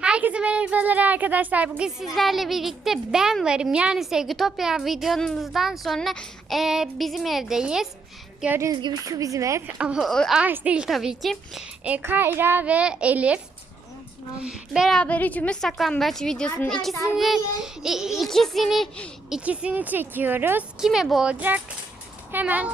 Herkese merhabalar arkadaşlar. Bugün sizlerle birlikte ben varım. Yani Sevgi Topya videomuzdan sonra e, bizim evdeyiz. Gördüğünüz gibi şu bizim ev. Ama o ağaç değil tabii ki. E, Kayra ve Elif. Beraber üçümüz saklambaç videosunun ikisini i- ikisini ikisini çekiyoruz. Kime bu olacak? Hemen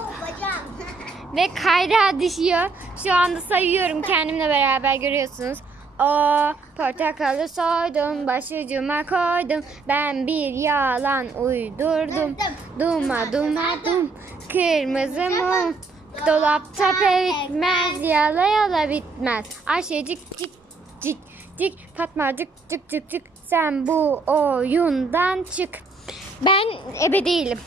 ve Kayra düşüyor. Şu anda sayıyorum kendimle beraber görüyorsunuz. O portakalı soydum, başucuma koydum. Ben bir yalan uydurdum. Duma duma dum, kırmızı mum. Dolapta pekmez, yala yala bitmez. Ayşecik cik cik cik, Fatmacık cık cık cık. Sen bu oyundan çık. Ben ebe değilim.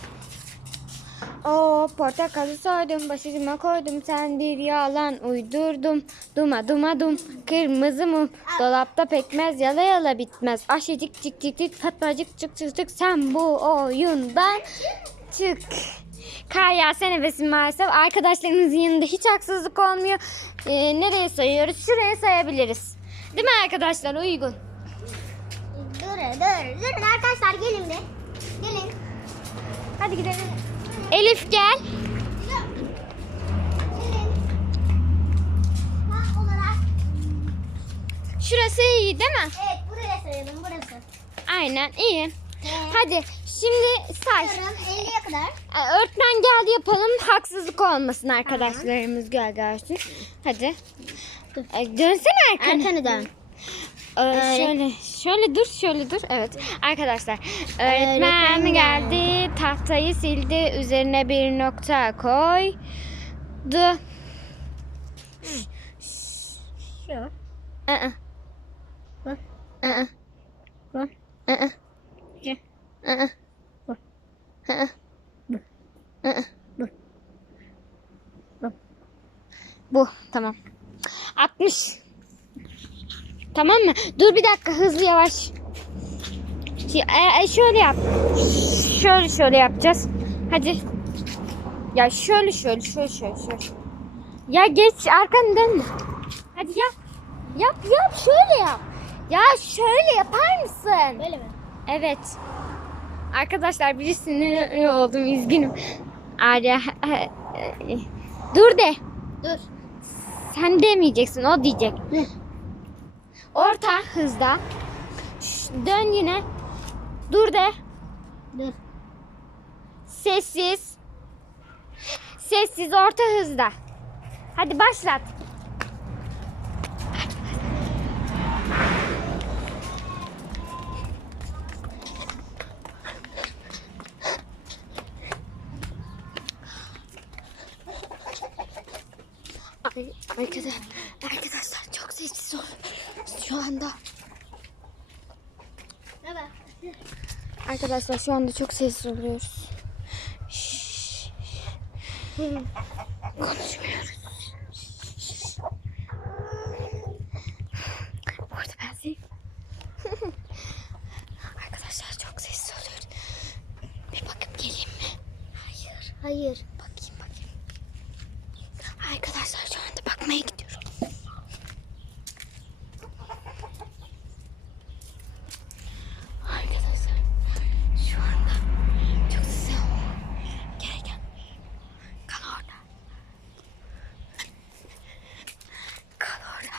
O portakalı soydum, başucuma koydum. Sen bir yalan uydurdum. Duma duma dum, kırmızı mum. Dolapta pekmez, yala yala bitmez. Aşıcık cik cik cik, fatmacık çık çık çık. Sen bu oyundan çık. Kaya sen evesin maalesef. Arkadaşlarınızın yanında hiç haksızlık olmuyor. Ee, nereye sayıyoruz? Şuraya sayabiliriz. Değil mi arkadaşlar? Uygun. Dur dur. Durun arkadaşlar gelin bir. Gelin. Hadi gidelim. Elif gel. Şurası iyi değil mi? Evet buraya sayalım burası. Aynen iyi. Evet. Hadi şimdi say. Sayıyorum 50'ye kadar. Ee, Öğretmen geldi yapalım. Haksızlık olmasın arkadaşlarımız gel gelsin. Hadi. Ee, Dönsene arkana. Arkanı dön. Ee, şöyle şöyle dur şöyle dur. Evet. Arkadaşlar öğretmen Öğretmen geldi. Tahtayı sildi. Üzerine bir nokta koydu. Şu. Aa. Bu. Aa. Bu. Aa. Şu. Aa. Bu. Aa. Bu. Aa. Bu. Bu. Bu tamam. 60. Tamam mı? Dur bir dakika hızlı yavaş. E, e, şöyle yap. Şöyle şöyle yapacağız. Hadi. Ya şöyle şöyle şöyle şöyle şöyle. Ya geç arkanı dönme. Hadi yap. Yap yap şöyle yap. Ya şöyle yapar mısın? Böyle mi? Evet. Arkadaşlar bir sinirli oldum üzgünüm. Arya dur de. Dur. Sen demeyeceksin o diyecek. Ne? Orta hızda. Şş, Dön yine. Dur de. Dur. Sessiz. Sessiz orta hızda. Hadi başlat. Ay, arkadaşlar, arkadaşlar sessiz ol. Şu anda. Arkadaşlar şu anda çok sessiz oluyoruz. Şşş. Konuşmuyoruz. Şşş. Bu arada ben seni... Arkadaşlar çok sessiz oluyoruz. Bir bakıp geleyim mi? Hayır. Hayır. Bakayım bakayım. Arkadaşlar şu anda bakmaya gidiyorum. Arkadaşlar şu anda çok sessiz. Gel gel. Kal orada. Kal orada.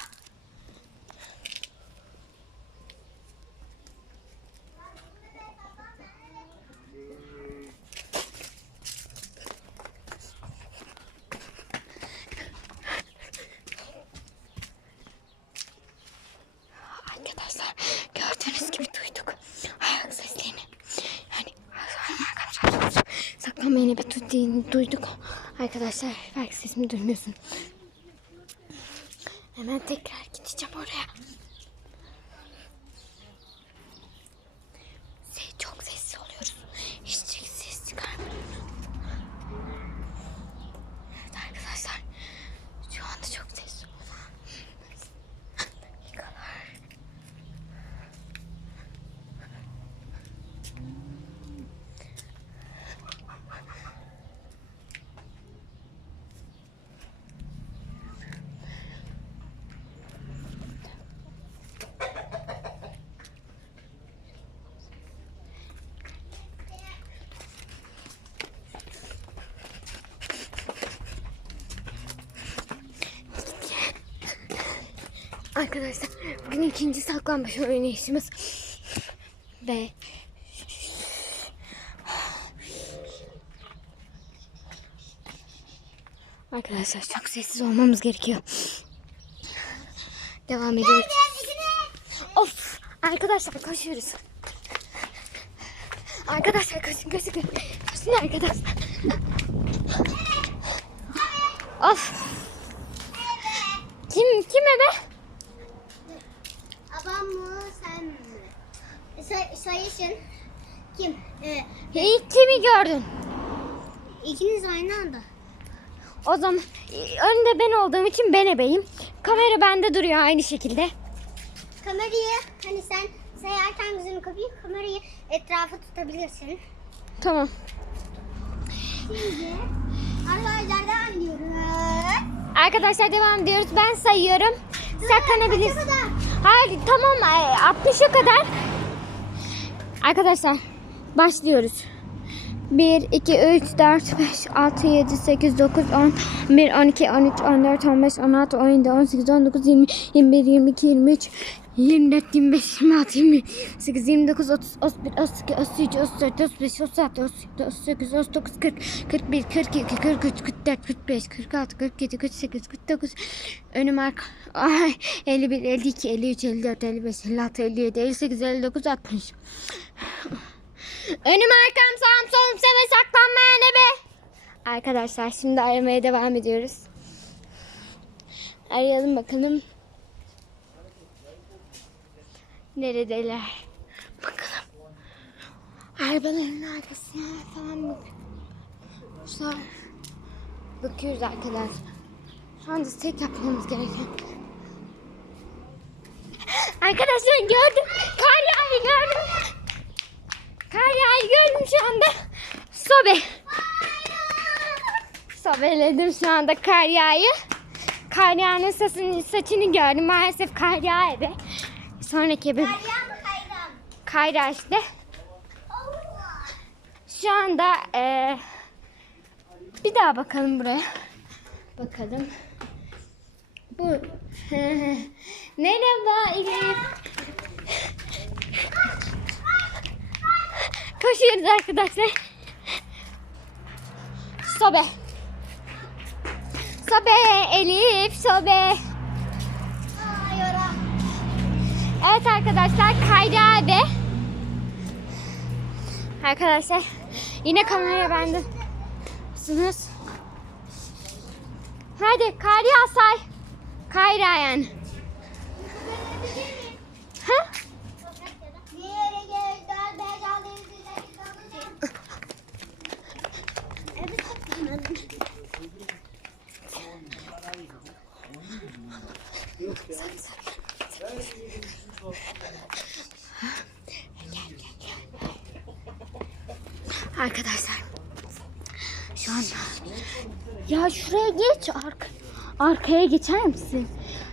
Arkadaşlar gördüğünüz gibi duyduk ayak seslerini. Yani arkadaşlar saklanmayın ebe du- duyduk. Arkadaşlar belki sesimi duymuyorsun. Hemen tekrar gideceğim oraya. Se- çok sessiz oluyoruz. Hiç ses çıkarmıyoruz. Evet arkadaşlar şu anda çok sessiz dakikalar. Arkadaşlar bugün ikinci saklambaç oynayışımız. Ve Arkadaşlar çok sessiz olmamız gerekiyor. Devam ediyoruz. Of! Arkadaşlar koşuyoruz. Arkadaşlar koşun koşun koşun. Arkadaşlar. Of! Kim kim ebe? Babam mı sen mi? Say, sayışın. Kim? Ee, İlk kimi gördün? ikiniz aynı anda. O zaman e, önde ben olduğum için ben ebeyim. Kamera bende duruyor aynı şekilde. Kamerayı hani sen sayarken gözünü kapayıp kamerayı etrafa tutabilirsin. Tamam. Şimdi arkadaşlar devam ediyoruz. Arkadaşlar devam ediyoruz. Ben sayıyorum. Saklanabilirsin. Hayır tamam e, 60'a kadar. Arkadaşlar başlıyoruz. 1, 2, 3, 4, 5, 6, 7, 8, 9, 10, 11, 12, 13, 14, 15, 16, 17, 18, 19, 20, 21, 22, 23, 24, 25, 26, 28, 29, 30, 31, 32, 33, 34, 35, 36, 37, 38, 39, 40, 41, 42, 43, 44, 45, 46, 47, 48, 49, önüm arka, ay, 51, 52, 53, 54, 55, 56, 57, 58, 59, 60. Önüm arkam sağım solum seve saklanmayan ebe. Arkadaşlar şimdi aramaya devam ediyoruz. Arayalım bakalım. Neredeler? Bakalım. Arabaların arkasına falan bak. Şunlar. Bakıyoruz arkadaşlar. Şu anda tek yapmamız gereken. Arkadaşlar gördüm. Kar yağıyor gördüm. Kar yağıyor gördüm şu anda. Sobe. Sobeledim şu anda kar yağıyor. Kar yağının saçını, gördüm. Maalesef kar yağıyor. Sonraki bir kayra işte. Şu anda eee, bir daha bakalım buraya. Bakalım. Bu. Merhaba Elif. Koşuyoruz arkadaşlar. Sobe. Sobe Elif sobe. Evet arkadaşlar Kayra abi. Arkadaşlar yine kamera bende. Sınız. Hadi Kayra say. Kayra yani. Ha? Gel, Arkadaşlar şu anda ya şuraya geç arka arkaya geçer misin?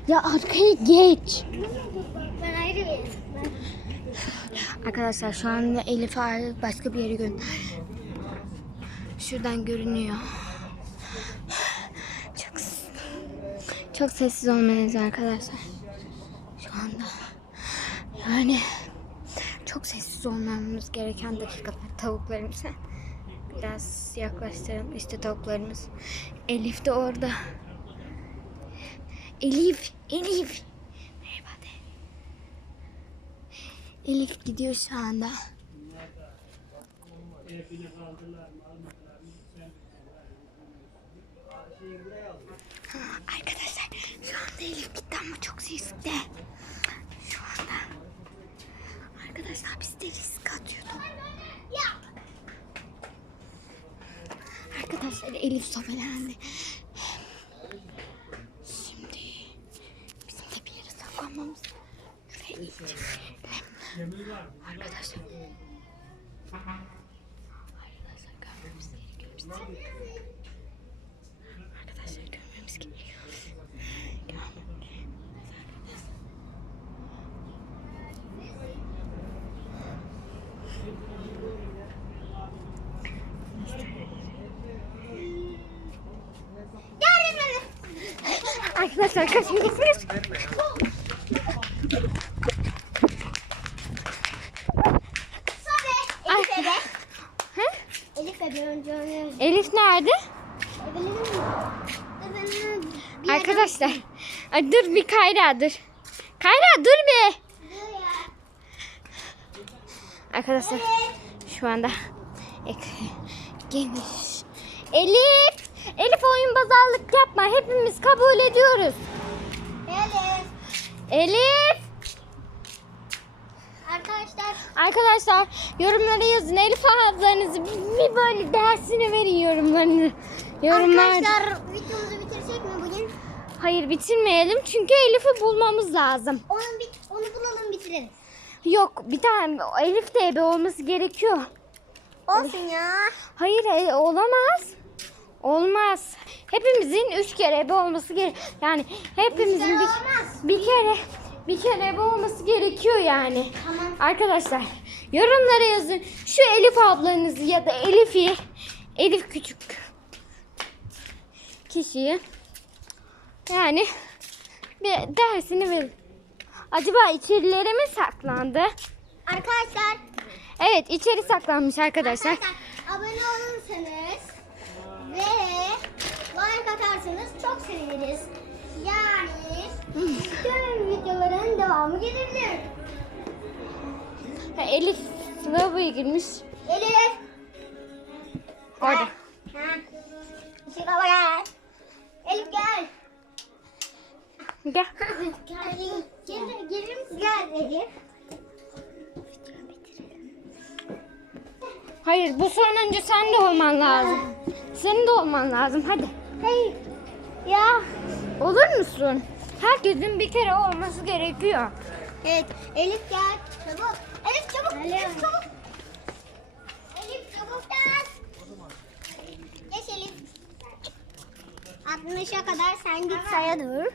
Ya arkaya geç. Ben ayrı bir Arkadaşlar şu anda Elif ayrı başka bir yere gönder. Şuradan görünüyor. Çok çok sessiz olmalıyız arkadaşlar. Yani çok sessiz olmamız gereken dakikalar tavuklarımıza. Biraz yaklaştıralım işte tavuklarımız. Elif de orada. Elif, Elif. Merhaba de. Elif gidiyor şu anda. Arkadaşlar şu anda Elif gitti ama çok sesli. Şu anda. Arkadaşlar biz de risk atıyorduk. Arkadaşlar Elif sobelendi. Arkadaşlar kaçıyoruz. Elif Elif nerede? Arkadaşlar. Ay dur bir Kayra dur. Kayra dur bir. Arkadaşlar şu anda geniş. Elif. Elif oyun bazarlık yapma. Hepimiz kabul ediyoruz. Evet. Elif. Arkadaşlar Arkadaşlar yorumlara yazın. Elif ablanızı bir böyle dersini verin yorumlarını. Yorumlar. Arkadaşlar videomuzu bitirsek mi bugün? Hayır bitirmeyelim çünkü Elif'i bulmamız lazım. Onu bit onu bulalım bitiririz. Yok bir tane Elif de ebe olması gerekiyor. Olsun ya. Hayır e, olamaz. Olmaz. Hepimizin üç kere ebe olması gerek. Yani hepimizin bir, olmaz. bir kere bir kere ebe olması gerekiyor yani. Tamam. Arkadaşlar yorumlara yazın. Şu Elif ablanızı ya da Elif'i Elif küçük kişiyi yani bir dersini verin. Acaba içerilere mi saklandı? Arkadaşlar Evet içeri saklanmış arkadaşlar. Arkadaşlar abone olursanız ve like atarsanız çok seviniriz. Yani tüm videoların devamı gelebilir. Ha, Elif lavaboya girmiş. Elif. Orada. Ha. Işık hava gel. Elif gel. Gel. Gel. Gelir, gelir misin? Gel Elif. Hayır bu sonuncu sen de olman lazım. Senin de olman lazım hadi. Hey. Ya olur musun? Herkesin bir kere olması gerekiyor. Evet. Elif gel. Çabuk. Elif çabuk. Elif çabuk. Elif çabuk gel. Geç Elif. 60'a kadar sen git saya dur.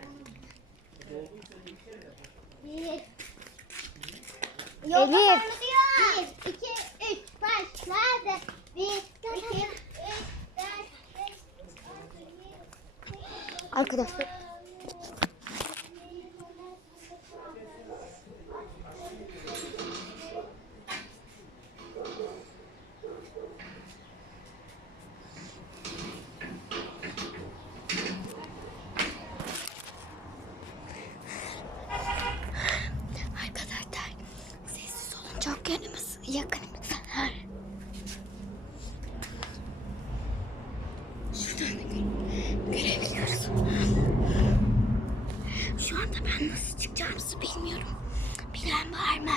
Bir. Yolda Elif. Bir, iki, üç. Başladı. Bir, iki, Arkadaşlar. Arkadaşlar sessiz olun çok yanımız yakınımız. Şuradan da gö- görebiliyoruz. Şu anda ben nasıl çıkacağımızı bilmiyorum. Bilen var mı?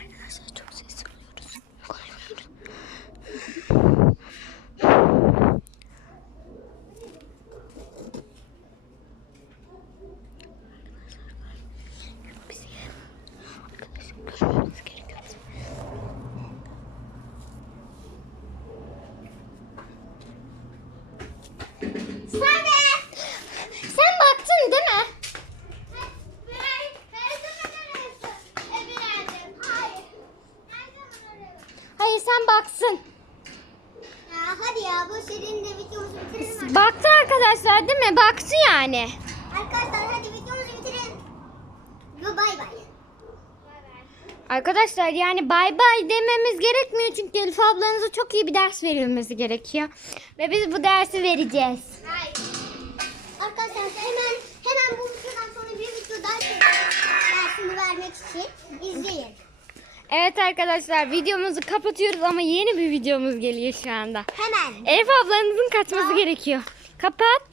Arkadaşlar çok sessiz oluyoruz. Koymuyoruz. Bizi arkadaşlar görmemiz gerekiyor. Sen de. Sen baktın değil mi? Hayır sen baksın. Ya hadi ya bu serinin de videomuzu bitirelim artık. Baktı arkadaşlar değil mi? Baktı yani. Arkadaşlar hadi videomuzu bitirelim. Ve bay bay. Arkadaşlar yani bay bay dememiz gerekmiyor çünkü Elif ablanıza çok iyi bir ders verilmesi gerekiyor. Ve biz bu dersi vereceğiz. Arkadaşlar hemen hemen bu videodan sonra bir video daha. Dersini vermek için izleyin. Evet arkadaşlar videomuzu kapatıyoruz ama yeni bir videomuz geliyor şu anda. Hemen. Elif ablanızın kaçması gerekiyor. Kapat.